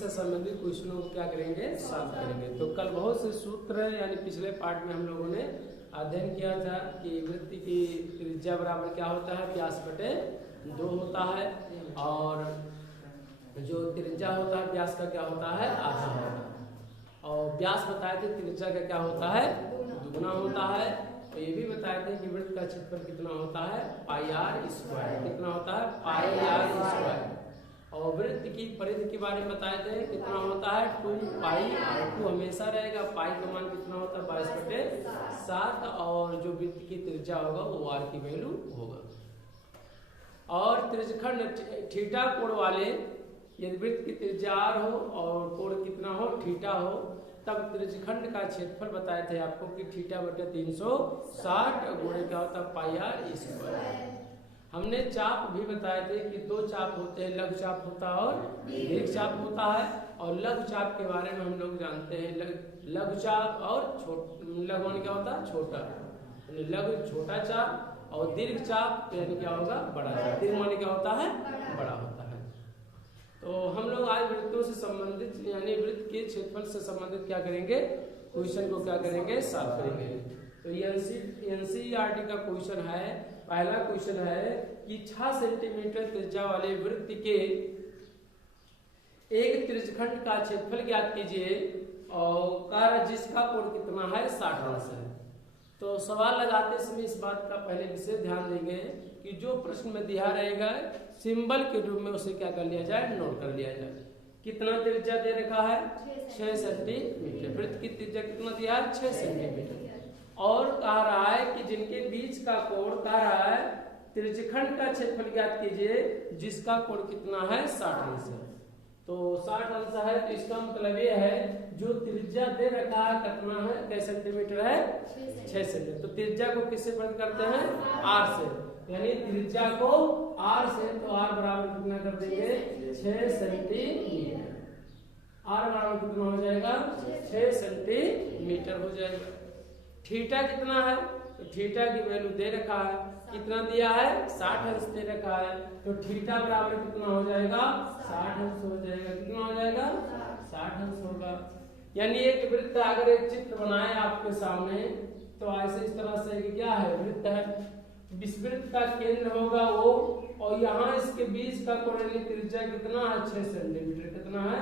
से संबंधित क्वेश्चनों को क्या करेंगे, सॉल्व करेंगे। तो कल बहुत से सूत्र यानी पिछले पार्ट में हम लोगों ने अध्ययन किया था कि वृत्त की त्रिज्या बराबर क्या होता है, व्यास बटे 2 होता है, और जो त्रिज्या होता है व्यास का क्या होता है, आधा होता है। और व्यास बताए थे त्रिज्या का क्या होता है, दुगुना होता है। तो ये भी बताए थे कि वृत्त का क्षेत्रफल कितना होता है, पाई आर स्क्वायर। कितना होता है, पाई आर स्क्वायर। और वृत्त की परिधि के बारे में बताए थे कितना होता है, 2 पाई आर। 2 हमेशा रहेगा, पाई का मान कितना होता है, 22/7। और जो वृत्त की त्रिज्या होगा वो आर की वैल्यू होगा। और त्रिज्यखंड थीटा कोण वाले यदि वृत्त की त्रिज्या आर हो और कोण कितना हो, थीटा हो, तब त्रिज्यखंड का क्षेत्रफल बताए थे आपको कि थीटा बटे 360 गुणे क्या होता है, पाई आर स्क्वायर। हमने चाप भी बताए थे कि 2 चाप होते हैं, लघु चाप होता है और दीर्घ चाप होता है। और लघु चाप के बारे में हम लोग जानते हैं, लघु चाप और लघु मान क्या होता है, छोटा, लघु छोटा चाप, और दीर्घ चाप यानी क्या होगा, बड़ा चाप। दीर्घ मान क्या होता है, बड़ा होता है। तो हम लोग आज वृत्तों से संबंधित यानी वृत्त के क्षेत्रफल से संबंधित क्या करेंगे, क्वेश्चन को क्या करेंगे, सॉल्व करेंगे। तो एनसीईआरटी का क्वेश्चन है, पहला क्वेश्चन है कि 6 सेंटीमीटर त्रिज्या वाले वृत्त के एक त्रिज्यखंड का क्षेत्रफल ज्ञात कीजिए और जिसका कोण कितना है, 60 अंश है। तो सवाल लगाते समय इस बात का पहले विशेष ध्यान देंगे कि जो प्रश्न में दिया रहेगा सिंबल के रूप में उसे क्या कर लिया जाए, नोट कर लिया जाए। कितना त्रिज्या दे रखा है, 6 सेंटीमीटर। वृत्त की त्रिज्या कितना दिया है, 6 सेंटीमीटर। और कह रहा है कि जिनके बीच का कोण, कह रहा है त्रिज्यखंड का क्षेत्रफल ज्ञात कीजिए जिसका कोण कितना है, 60 अंश है। तो 60 अंश है, तो इसका मतलब ये है जो त्रिज्या दे रखा है कितना है, कैसे सेंटीमीटर है, 6 सेंटीमीटर। तो त्रिज्या को किससे प्रकट करते हैं, आर से। यानी त्रिज्या को आर से, तो आर बराबर कितना कर देंगे, 6 सेंटीमीटर। आर बराबर कितना हो जाएगा, 6 सेंटीमीटर हो जाएगा। थीटा कितना है, तो थीटा की वैल्यू दे रखा है, कितना दिया है, 60 अंश दे रखा है। तो थीटा बराबर कितना हो जाएगा, 60 अंश हो जाएगा। कितना हो जाएगा, 60 अंश होगा। यानी एक वृत्त अगर एक चित्र बनाए आपके सामने, तो ऐसे इस तरह से क्या है, वृत्त है। इस वृत्त का केंद्र होगा वो, और यहाँ इसके बीच का कोण त्रिज्या कितना है, 6 सेंटीमीटर। कितना है,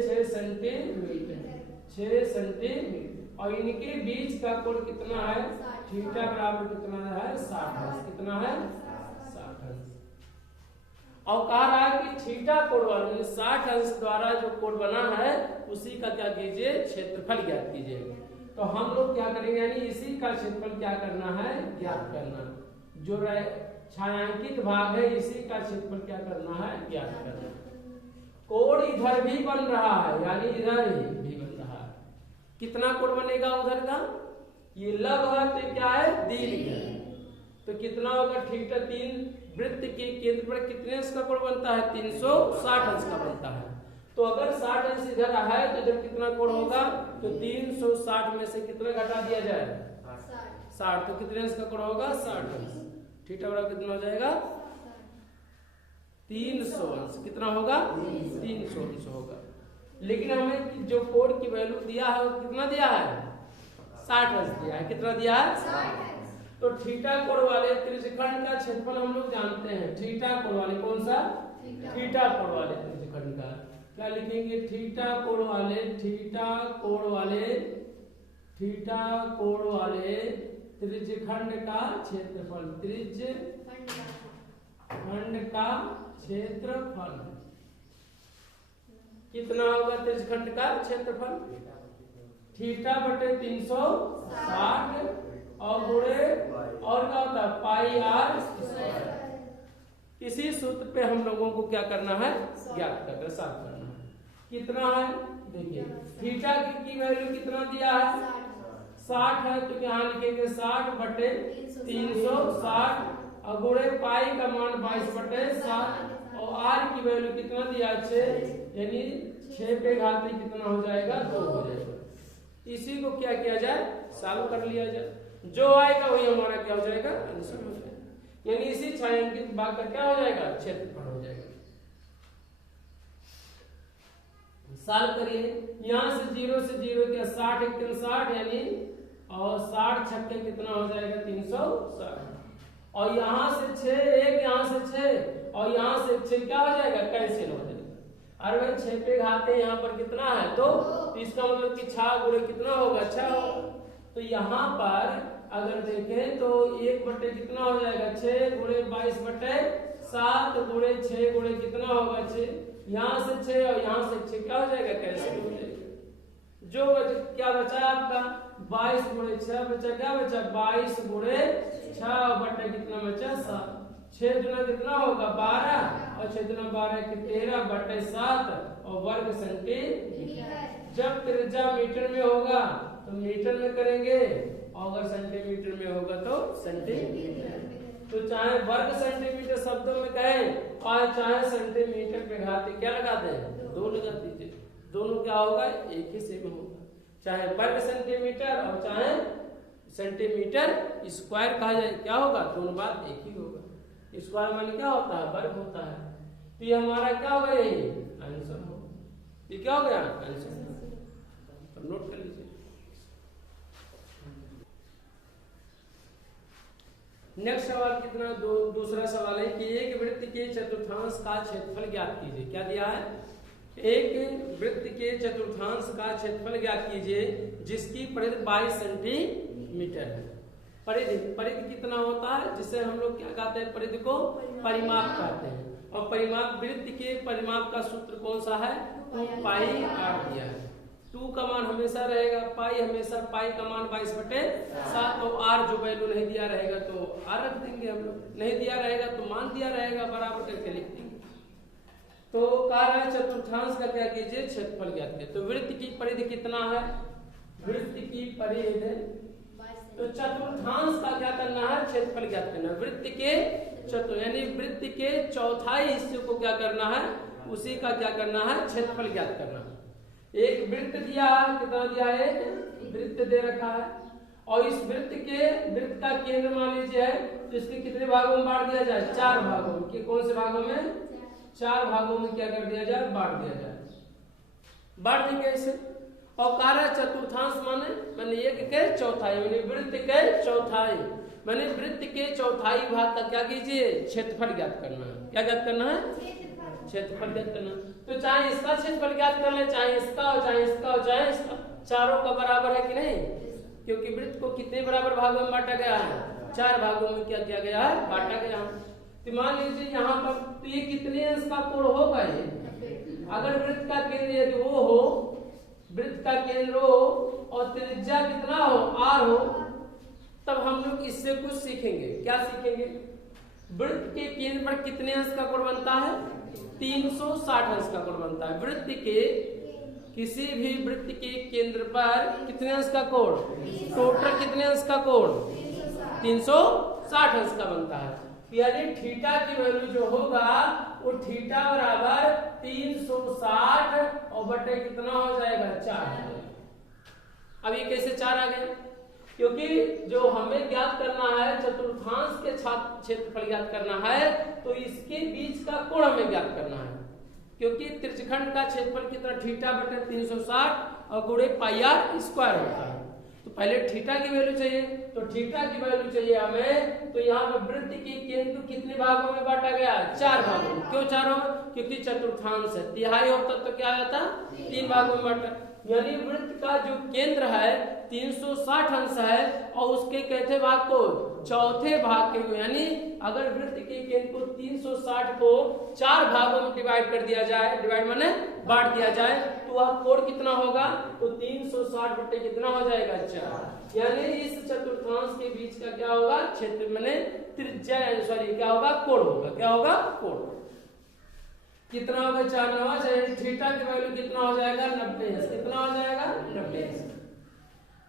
6 सेंटीमीटर, 6 सेंटीमीटर। और इनके बीच का कोण कितना है, थीटा बराबर कितना है, 60 अंश। कितना है, 60 अंश। और कह रहा है कि थीटा कोण वाले 60 अंश द्वारा जो कोण बना है उसी का क्या कीजिए, क्षेत्रफल ज्ञात कीजिए। तो हम लोग क्या करेंगे, यानी इसी का क्षेत्रफल क्या करना है, ज्ञात करना। जो छायांकित भाग है इसी का क्षेत्रफल क्या करना है, ज्ञात करना। कोण इधर भी बन रहा है, यानी इधर भी बन रहा है। कितना कोण बनेगा उधर का, ये लघु है तो क्या है, दीर्घ है। तो कितना होगा, थीटा 3 वृत्त के केंद्र पर कितने अंश का कोण बनता है, 360 अंश का बनता है। तो अगर 60 अंश इधर है तो इधर कितना कोण होगा, तो 360 में से कितना घटा दिया जाए, 60। तो कितने अंश का कोण होगा, 60 अंश। थीटा बराबर कितना हो जाएगा, 300 अंश। कितना होगा, 300 अंश होगा। लेकिन हमें जो कोण की वैल्यू दिया है वो कितना दिया है, 60 अंश दिया है। कितना दिया है, 60 अंश। तो थीटा कोण वाले त्रिज्यखंड का क्षेत्रफल हम लोग जानते हैं। थीटा कोण वाले, कौन सा, थीटा कोण वाले त्रिज्यखंड का क्या लिखेंगे, थीटा कोण वाले, थीटा कोण वाले, थीटा कोण वाले त्रिज्यखंड का क्षेत्रफल, त्रिज्यखंड का क्षेत्रफल कितना होगा, त्रिज्यखंड का क्षेत्रफल थीटा बटे 360 और गुणे और क्या होता है, पाई आर स्क्वायर। इसी सूत्र पे हम लोगों को क्या करना है, ज्ञात करना, साफ करना है। कितना है, देखिए थीटा की वैल्यू कितना दिया है, 60 है, तो यहाँ लिखेंगे 60 बटे 360 और गुणे पाई का मान 22/7 और आर की वैल्यू कितना दिया, 6, यानी 6 पे घाती कितना हो जाएगा, 2 हो जाएगा। इसी को क्या किया जाए, सॉल्व कर लिया जाए। जो आएगा वही हमारा क्या हो जाएगा, आंसर हो जाएगा। यानी इसी छायांकित भाग का क्या हो जाएगा, क्षेत्रफल हो जाएगा। सॉल्व करिए। यहाँ से 0 से 0 क्या 60 एक 60 यानी और 60 छक्के कितना हो जाएगा 360 और यहाँ से 6 एक यहाँ से 6 और यहाँ से 6 क्या हो जाएगा कैंसिल हो जाएगा। अरे भाई 6 पे घाते यहाँ पर कितना है तो इसका मतलब कि 6 गुणे कितना होगा 6 होगा। तो यहाँ पर अगर देखें तो 1 बटे कितना हो जाएगा 6 गुणे 22 बटे 7 गुणे 6 गुणे कितना होगा 6 यहाँ से 6 और यहाँ से 6 क्या हो जाएगा कैंसिल हो जाएगा। जो क्या बचा आपका 22 गुणे 6 बचा क्या बचा 22 गुणे 6 बटे कितना बचा 7 6 दुना कितना होगा 12 और 6 दुना 12 के 13 बटे 7 और वर्ग सेंटीमीटर। जब त्रिज्या मीटर में होगा तो मीटर में करेंगे और अगर सेंटीमीटर में होगा तो सेंटीमीटर। तो चाहे वर्ग सेंटीमीटर शब्दों में कहें और चाहे सेंटीमीटर पे घाते क्या लगाते हैं 2 लगा दीजिए। दोनों क्या होगा एक ही सेम होगा, चाहे वर्ग सेंटीमीटर और चाहे सेंटीमीटर स्क्वायर कहा जाए क्या होगा दोनों बात एक ही होगा। स्क्वायर माने क्या होता है वर्ग होता है। तो ये हमारा क्या होगा यही आंसर हो। ये क्या हो गया आंसर। तो नोट कर लीजिए। नेक्स्ट सवाल कितना दूसरा सवाल है कि एक वृत्त के चतुर्थांश का क्षेत्रफल ज्ञात कीजिए। क्या दिया है एक वृत्त के चतुर्थांश का क्षेत्रफल ज्ञात कीजिए जिसकी परिधि 22 सेंटीमीटर है। परिधि कितना होता है जिसे हम लोग क्या कहते हैं परिधि को परिमाप कहते हैं और परिमाप वृत्त के परिमाप का सूत्र कौन सा है 2 पाई r दिया है। 2 का मान हमेशा रहेगा पाई हमेशा पाई का मान 22/7 और r जो वैल्यू नहीं दिया रहेगा तो r रख देंगे हम लोग, नहीं दिया रहेगा तो मान दिया रहेगा बराबर करके लिख देंगे। तो कार्य चतुर्थांश का क्या कीजिए क्षेत्रफल ज्ञात कीजिए। तो वृत्त की परिधि कितना है वृत्त की परिधि तो चतुर्थांश का क्या करना है क्षेत्रफल ज्ञात करना है। वृत्त के यानी वृत्त के चौथाई हिस्से को क्या करना है उसी का क्या करना है क्षेत्रफल ज्ञात करना है। एक वृत्त दिया कितना दिया है वृत्त दे रखा है और इस वृत्त का केंद्र मान लीजिए है तो इसके कितने भागों में बांट दिया जाए 4 भागों में। कि कौन से भागों में 4 भागों में क्या कर दिया जाए बांट दिया जाए। बांट देंगे इसे और कार्य चतुर्थांश माने एक के चौथाई माने वृत्त के चौथाई माने वृत्त के चौथाई भाग का क्या कीजिए क्षेत्रफल ज्ञात करना है। क्या ज्ञात करना है क्षेत्रफल ज्ञात करना। तो चाहे इसका क्षेत्रफल ज्ञात कर ले चाहे इसका और चाहे इसका और चाहे इसका चारों का बराबर है कि नहीं क्योंकि वृत्त को कितने बराबर भागों में बांटा गया है 4 भागों में क्या किया गया है बांटा गया है। तो मान लीजिए यहाँ पर तो ये कितने अंश का कोण होगा ये अगर वृत्त का केंद्र यदि वो हो वृत्त का केंद्र हो और त्रिज्या कितना हो r हो तब हम लोग इससे कुछ सीखेंगे। क्या सीखेंगे वृत्त के केंद्र पर कितने अंश का कोण बनता है 360 अंश का कोण बनता है। वृत्त के किसी भी वृत्त के केंद्र पर कितने अंश का कोण टोटल कितने अंश का कोण 360 अंश का बनता है। यानी थीटा की वैल्यू जो होगा वो थीटा बराबर 360 और बटे कितना हो जाएगा 4। अब ये कैसे 4 आ गया क्योंकि जो हमें ज्ञात करना है चतुर्थांश के क्षेत्रफल ज्ञात करना है तो इसके बीच का कोण हमें ज्ञात करना है क्योंकि त्रिज्यखंड का क्षेत्रफल कितना थीटा बटे 360 और गुणे पाई r स्क्वायर होता है। तो पहले थीटा की वैल्यू चाहिए तो थीटा की वैल्यू चाहिए हमें। तो यहाँ पे वृत्त के केंद्र कितने भागों में बांटा गया 4 भागों में। क्यों 4 भागों क्योंकि चतुर्थांश है तिहाई होता तो क्या होता 3 भागों में बांटा। यानी वृत्त का जो केंद्र है 360 अंश है और उसके कैसे भाग को चौथे भाग के यानी अगर वृत्त के केंद्र को 360 को 4 भागों में डिवाइड कर दिया जाए डिवाइड माने बांट दिया जाए तो वह कोण कितना होगा तो 360 बटे कितना हो जाएगा 4। यानी इस चतुर्थांश के बीच का क्या होगा क्षेत्र माने त्रिज्या सॉरी क्या होगा कोण होगा। क्या होगा कोण कितना होगा 4 9 यानी थीटा की वैल्यू कितना हो जाएगा 90 अंश। कितना हो जाएगा 90 अंश।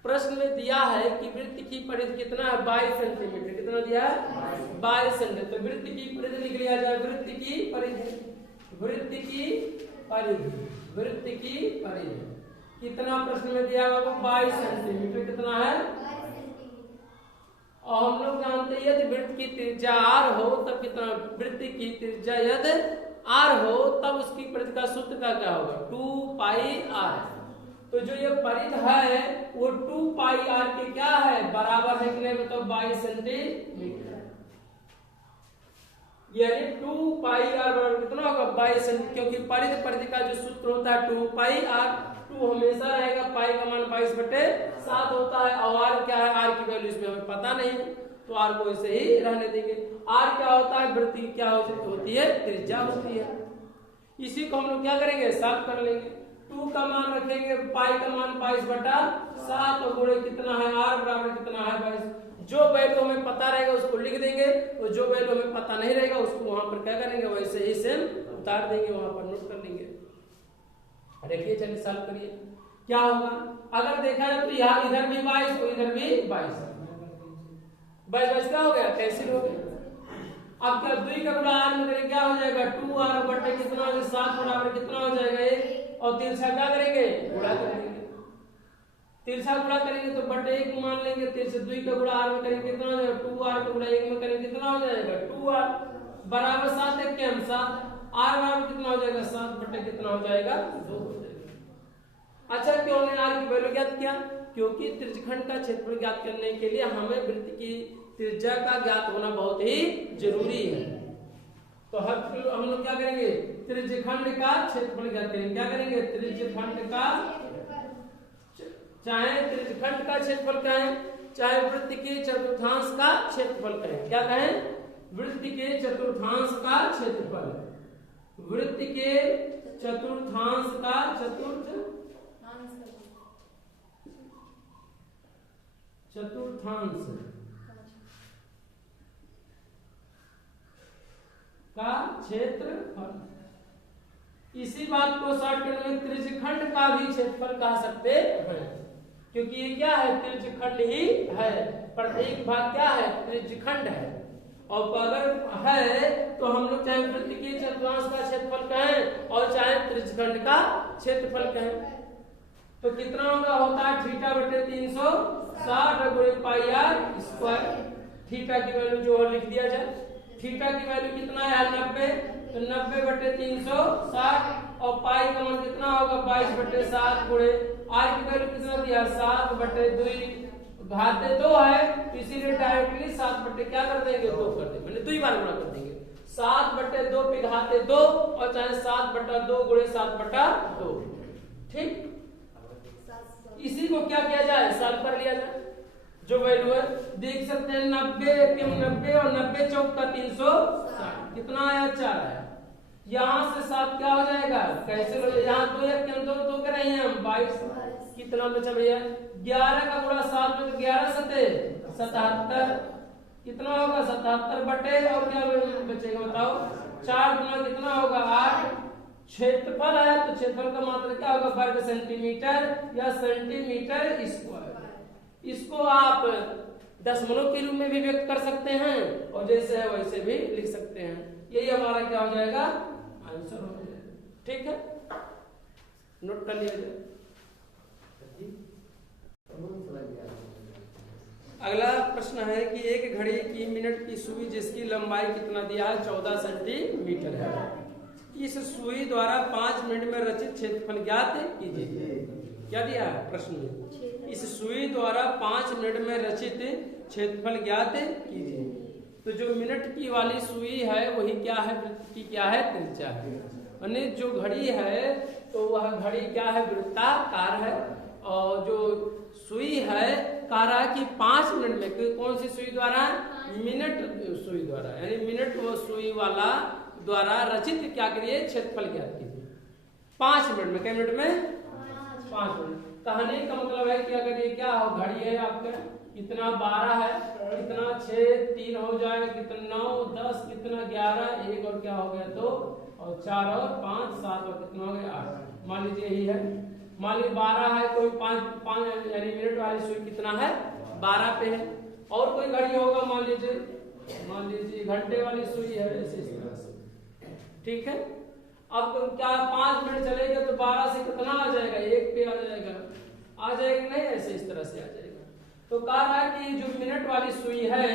प्रश्न में दिया है कि वृत्त की परिधि कितना है 22 सेंटीमीटर। कितना दिया है 22 सेंटीमीटर। तो वृत्त की परिधि लिख लिया जाए वृत्त की परिधि कितना प्रश्न में दिया है 22 सेंटीमीटर। कितना है और हम लोग जानते हैं यदि वृत्त की त्रिज्या r हो तब कितना वृत्त की त्रिज्या यदि आर हो तब उसकी परिधि का सूत्र का क्या होगा 2 पाई आर। तो जो ये परिधि है वो 2 पाई आर के क्या है बराबर है कि नहीं बताओ 22 सेंटीमीटर। यानी 2 पाई आर बराबर कितना होगा 22 सेंटीमीटर, क्योंकि परिधि का जो सूत्र होता है 2 पाई आर, 2 हमेशा रहेगा, पाई का मान 22/7 होता है और आर क्या है, आर की वैल्यू इसमें हमें पता नहीं है तो आर को ऐसे ही रहने देंगे। आर क्या होता है वृत्त की क्या होती है त्रिज्या होती है। इसी को हम लोग क्या करेंगे सॉल्व कर लेंगे। 2 का मान रखेंगे, पाई का मान 22/7 और गुणे कितना है आर बराबर कितना है 22। जो वैल्यू हमें पता रहेगा उसको लिख देंगे और जो वैल्यू हमें पता नहीं रहेगा उसको वहां पर क्या करेंगे वैसे ही सेम उतार देंगे, वहां पर नोट कर लेंगे। देखिए चलिए सॉल्व करिए क्या होगा। अगर देखा जाए तो यहाँ इधर भी 22 और इधर भी 22 क्या हो गया कैंसिल हो गया। अब क्या 2 का गुणा आर में करेंगे क्या हो जाएगा 2r बटे कितना हो जाएगा 7 बराबर कितना हो जाएगा 1 और तिरछा क्या करेंगे गुणा करेंगे। तिरछा गुणा करेंगे तो बटे 1 मान लेंगे, तिरछा 2 का गुणा आर में करेंगे कितना हो जाएगा 2r का गुणा 1 में करेंगे कितना हो जाएगा 2r बराबर 7 1 के हम 7 r बराबर कितना हो जाएगा 7 बटे कितना हो जाएगा 2 हो जाएगा। अच्छा क्यों हमने r की वैल्यू ज्ञात किया, क्योंकि त्रिज्यखंड का क्षेत्रफल ज्ञात करने के लिए हमें वृत्त की त्रिज्या का ज्ञात होना बहुत ही जरूरी है। तो हम लोग क्या करेंगे त्रिज्यखंड का क्षेत्रफल ज्ञात करेंगे। क्या करेंगे त्रिज्यखंड का, चाहे त्रिज्यखंड का क्षेत्रफल कहें चाहे वृत्त के चतुर्थांश का क्षेत्रफल कहें, क्या कहें वृत्त के चतुर्थांश का क्षेत्रफल, वृत्त के चतुर्थांश का चतुर्थांश का क्षेत्रफल। इसी बात को शॉर्टकट में त्रिज्यखंड का भी क्षेत्रफल कह सकते हैं, क्योंकि ये क्या है त्रिज्यखंड ही है, प्रत्येक भाग क्या है त्रिज्यखंड है। और अगर है तो हम लोग चाहे वृत्त के चतुर्थांश का क्षेत्रफल कहें और चाहे त्रिज्यखंड का क्षेत्रफल कहें तो कितना होगा होता है थीटा बटे 360 गुणे पाई आर स्क्वायर। थीटा की वैल्यू जो है लिख दिया जाए, थीटा की वैल्यू कितना है 90, तो 90 बटे 360 और पाई का मान कितना होगा 22/7 गुणे आर की वैल्यू कितना दिया 7 बटे 2 घाते 2 है, इसीलिए डायरेक्टली 7 बटे क्या कर देंगे 2 कर देंगे, मतलब 2 बार गुणा कर देंगे 7 बटे 2 पे घाते 2 और चाहे 7/2 गुणे 7/2। ठीक, इसी को क्या किया जाए सॉल्व कर लिया जाए। जो वैल्यू है देख सकते हैं 90 के 90 और 90 चौक का 360 कितना आया 4 आया। यहाँ से 7 क्या हो जाएगा कैसे हो जाएगा, यहाँ 2 1 के 2 कर रहे हैं हम 22 कितना बचा भैया 11 का गुणा 7 में तो 11 7 77 कितना होगा 77 बटे और क्या बचेगा बताओ 4 गुना कितना होगा 8। क्षेत्रफल है तो क्षेत्रफल का मात्रा क्या होगा वर्ग सेंटीमीटर या सेंटीमीटर स्क्वायर। इसको आप दशमलव के रूप में भी व्यक्त कर सकते हैं और जैसे है वैसे भी लिख सकते हैं। यही हमारा क्या हो जाएगा आंसर हो जाएगा। ठीक है, नोट कर लिया जाए। अगला प्रश्न है कि एक घड़ी की मिनट की सुई जिसकी लंबाई कितना दिया है 14 सेंटीमीटर है, इस सुई द्वारा 5 मिनट में रचित क्षेत्रफल ज्ञात कीजिए। क्या दिया है प्रश्न में, इस सुई द्वारा 5 मिनट में रचित क्षेत्रफल ज्ञात कीजिए। तो जो मिनट की वाली सुई है वही क्या है वृत्त की क्या है त्रिज्या है, यानी जो घड़ी है तो वह घड़ी क्या है वृत्ताकार है और जो सुई है कह रहा है कि 5 मिनट में कौन सी सुई द्वारा मिनट सुई द्वारा, यानी मिनट वो सुई वाला द्वारा रचित क्या करिए क्षेत्रफल ज्ञात कीजिए 5 मिनट में। क्या मिनट में 5 मिनट। कहने का मतलब है कि अगर ये क्या हो घड़ी है आपका कितना 12 है, कितना 6 3 हो जाएगा, कितना 9 10 कितना 11 1 और क्या हो गया 2 और 4 और 5 7 और कितना हो गया 8। मान लीजिए यही है, मान लीजिए 12 है, कोई 5 यानी मिनट वाली सुई कितना है 12 पे है। और कोई घड़ी होगा मान लीजिए घंटे वाली सुई है ऐसे इस तरह से। ठीक है, अब तो क्या 5 मिनट चलेगा तो 12 से कितना आ जाएगा 1 पे आ जाएगा नहीं ऐसे इस तरह से आ जाएगा। तो कह रहा है कि जो मिनट वाली सुई है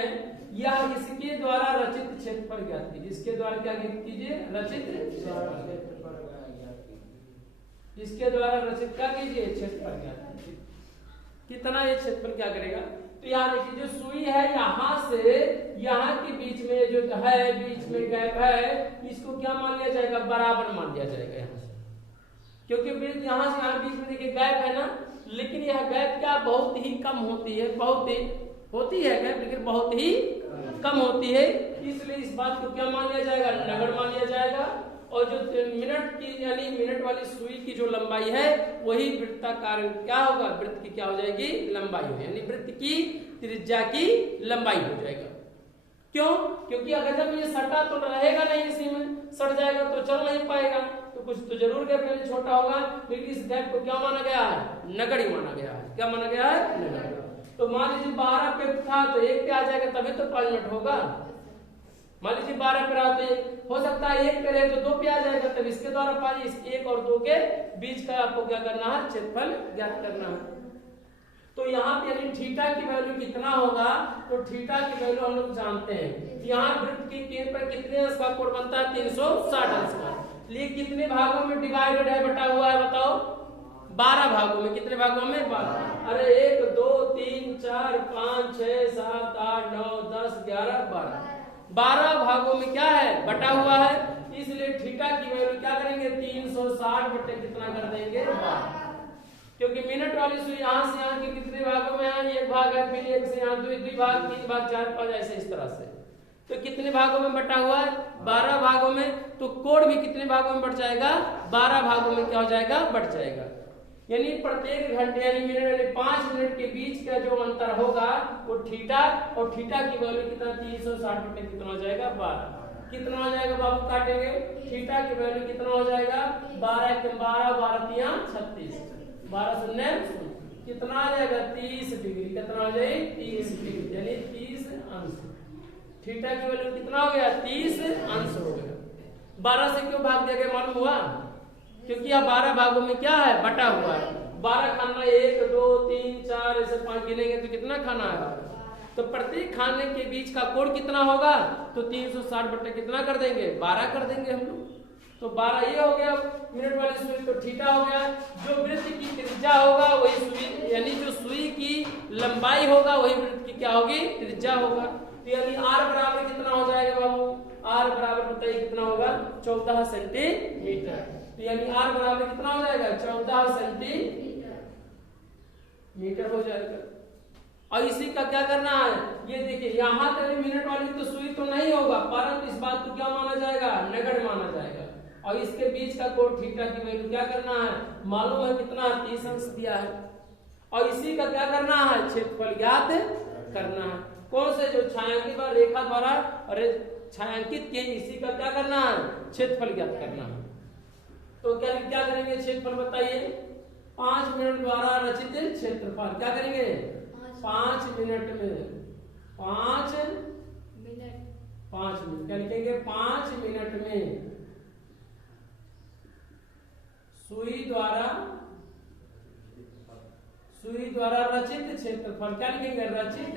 या इसके द्वारा रचित क्षेत्रफल ज्ञात कीजिए। इसके द्वारा क्या कीजिए? रचित क्षेत्रफल। इसके द्वारा रचित क्या कीजिए? क्षेत्रफल ज्ञात कीजिए। कितना ये क्षेत्रफल क्या करेगा? तो यहाँ देखिए जो सुई है यहाँ से यहाँ के बीच में जो है, बीच में गैप है, इसको क्या मान लिया जाएगा? बराबर मान लिया जाएगा यहाँ से, क्योंकि यहाँ से यहाँ बीच में देखिए गैप है ना, लेकिन यह गैप क्या बहुत ही कम होती है, बहुत ही होती है गैप, लेकिन बहुत ही कम होती है। इसलिए इस बात को क्या मान लिया जाएगा? नगण्य मान लिया जाएगा। और जो मिनट की यानी मिनट वाली सुई की जो लंबाई है वही वृत्ताकार क्या होगा? वृत्त की क्या हो जाएगी? लंबाई हो, यानी वृत्त की त्रिज्या की लंबाई हो जाएगा। क्यों? क्योंकि अगर जब ये सटा तो रहेगा नहीं, इसी में सट जाएगा तो चल नहीं पाएगा, तो कुछ तो जरूर गैप यानी छोटा होगा, लेकिन इस गैप को क्या माना गया है? नगण्य माना गया है। क्या माना गया है? नगण्य। तो मान लीजिए 12 पे था तो 1 पे आ जाएगा, तभी तो 5 मिनट होगा। मान लीजिए 12 पे रहा तो हो सकता है 1 पे रहे तो 2 पे आ जाएगा, तब इसके द्वारा 5, इस 1 और 2 के बीच का आपको क्या करना है? क्षेत्रफल ज्ञात करना है। तो यहाँ पे यानी थीटा की वैल्यू कितना होगा? तो थीटा की वैल्यू हम लोग जानते हैं। यहाँ वृत्त की केंद्र पर कितने अंश का कोण बनता है? 360 अंश का। लिए कितने भागों में डिवाइडेड है, बटा हुआ है? बताओ। 12 भागों में। कितने भागों में? 12। अरे 1 2 3 4 5 6 7 8 9 10 11 12 12 भागों में क्या है? बटा हुआ है। इसलिए थीटा की वैल्यू क्या करेंगे? 360 बटे कितना कर देंगे? 12। क्योंकि मिनट वाली सुई यहाँ से यहाँ के कितने भागों में है? 1 भाग है, फिर 1 से यहाँ 2 भाग, 3 भाग, 4 5, ऐसे इस तरह से। तो कितने भागों में बटा हुआ है? 12 भागों में। तो कोण भी कितने भागों में बढ़ जाएगा? 12 भागों में क्या हो जाएगा? बढ़ जाएगा। यानी प्रत्येक घंटे यानी मिनट यानी 5 मिनट के बीच का जो अंतर होगा वो थीटा, और थीटा की वैल्यू कितना? 360 बटे कितना हो जाएगा? 12। कितना हो जाएगा बाबू? काटेंगे। थीटा की वैल्यू कितना हो जाएगा? 12 के 12 12 तिया 36, 12 शून्य कितना आ जाएगा? 30 डिग्री। कितना हो जाएगा? 30 डिग्री, यानी 30 अंश। थीटा की वैल्यू कितना हो गया? 30 अंश हो गया। 12 से क्यों भाग दिया गया मालूम हुआ? क्योंकि यह 12 भागों में क्या है? बटा हुआ है। 12 खाना 1 2 3 4 ऐसे 5 गिनेंगे तो कितना खाना है? तो प्रत्येक खाने के बीच का कोण कितना होगा? तो 360 बटे कितना कर देंगे? 12 कर देंगे हम लोग। तो 12 ये हो गया मिनट वाली सुई, तो थीटा हो गया। जो वृत्त की त्रिज्या होगा वही सुई, यानी जो सुई की लंबाई होगा वही वृत्त की क्या होगी? त्रिज्या होगा। तो यानी r बराबर कितना हो जाएगा बाबू? r बराबर बताइए कितना होगा? 14 सेंटीमीटर। तो यानी r बराबर कितना हो जाएगा? 14 सेंटीमीटर हो जाएगा। और इसी का क्या करना है? ये देखिए यहाँ तक मिनट वाली तो सुई तो नहीं होगा, परंतु इस बात को क्या माना जाएगा? नगण्य माना जाएगा। और इसके बीच का कोण थीटा की वैल्यू क्या करना है? मालूम है कितना? 30 अंश दिया है। और इसी का क्या करना है? क्षेत्रफल ज्ञात करना है। कौन से? जो छायांकित रेखा द्वारा और छायांकित के, इसी का क्या करना है? क्षेत्रफल ज्ञात करना है। तो क्या करेंगे? क्षेत्रफल बताइए। 5 मिनट द्वारा रचित क्षेत्रफल क्या करेंगे? 5 मिनट में 5 मिनट क्या लिखेंगे? 5 मिनट में सुई द्वारा रचित क्षेत्रफल क्या लिखेंगे? रचित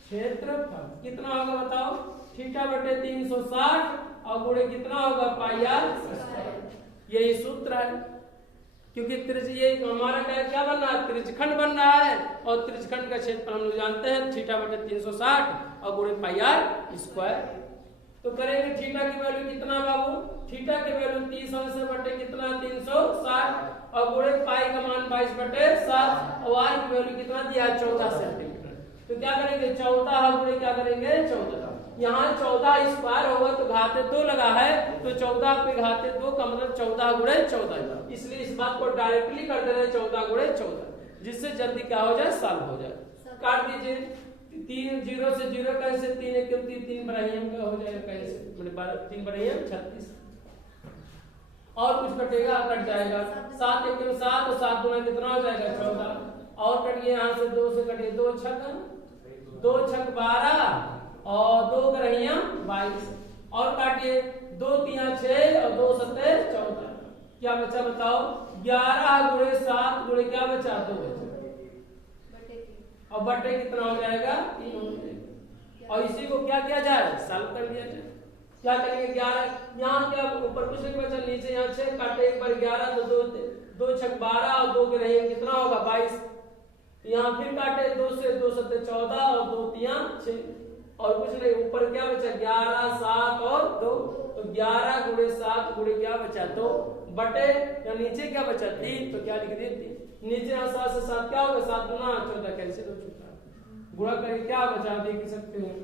क्षेत्रफल कितना होगा बताओ? थीटा बटे 360 और गुणे कितना होगा? पाई आर स्क्वायर। यही सूत्र है। क्योंकि ये हमारा क्या बन रहा है? त्रिज्यखंड बन रहा है, और त्रिज्यखंड का क्षेत्रफल हम लोग जानते हैं थीटा बटे 360 और गुणे पाई आर स्क्वायर। तो करेंगे थीटा की वैल्यू कितना बाबू? थीटा की वैल्यू 30 अंश बटे कितना? 360 और गुणे पाई का मान 22 बटे 7 और आर की वैल्यू कितना दिया? 14 सेंटीमीटर। तो क्या करेंगे? 14 गुणे क्या करेंगे? 14। यहाँ 14 स्क्वायर होगा तो घाते 2 लगा है, तो 14 पे घाते 2 का मतलब 14 गुणे 14, इसलिए इस बात को डायरेक्टली कर दे रहे 14 गुणे 14, जिससे जल्दी क्या हो जाए? सॉल्व हो जाए। काट दीजिए। 3 0 से 0 कैसे? 3 1 3 बराइम का हो जाएगा कैसे? मतलब 3 बराइम 36 और कुछ कटेगा? कट जाएगा। 7 1 7 और 7 गुना कितना हो जाएगा? 14 और कट गया। यहाँ से 2 से कटिए 2 छक 12 और 2 गरहिया 22 और काटिए 2 3 6 और 2 7 14। क्या बचा बताओ? 11 गुणे 7 गुणे क्या बचा? 2 बचा और बटे कितना हो जाएगा? 3 हो जाएगा। और इसी को क्या किया जाए, सॉल्व कर लिया जाए। क्या करेंगे, 11 यहाँ क्या ऊपर कुछ नहीं बचा, नीचे यहाँ 6 काटे, एक बार 11 तो 2 6 12 और 2 के रहेंगे कितना होगा 22। यहाँ फिर काटे 2 से 2 7 14 और 2 3 6 और कुछ नहीं, ऊपर क्या बचा 11 7 और 2, तो 11 गुणे 7 गुणे क्या बचा 2 बटे या नीचे क्या बचा 3, तो क्या लिख दिए 3। नीचे यहाँ 7 से 7 क्या होगा 7 गुना 14 कैंसिल हो चुका है, गुणा करके क्या बचा देख सकते हैं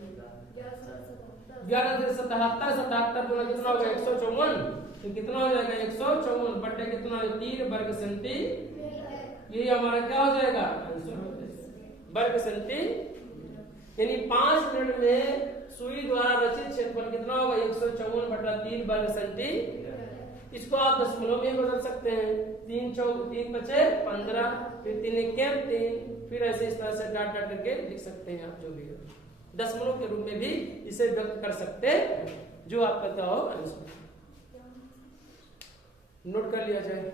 11 से 77 77 गुना कितना होगा 154, तो कितना हो जाएगा 154 बटे कितना 3 वर्ग सेंटी, ये हमारा क्या हो जाएगा आंसर हो जाएगा वर्ग सेंटी। यानी 5 मिनट में सुई द्वारा रचित क्षेत्रफल कितना होगा 154 बटा 3 वर्ग सेंटी। इसको आप दशमलव में बदल सकते हैं, 3 चौक 3 बचे 15, फिर 3 1 3, फिर ऐसे इस तरह से डाट डाट करके लिख सकते हैं आप, जो भी है दशमलव के रूप में भी इसे व्यक्त कर सकते हैं, जो आपका क्या हो आंसर नोट कर लिया जाए।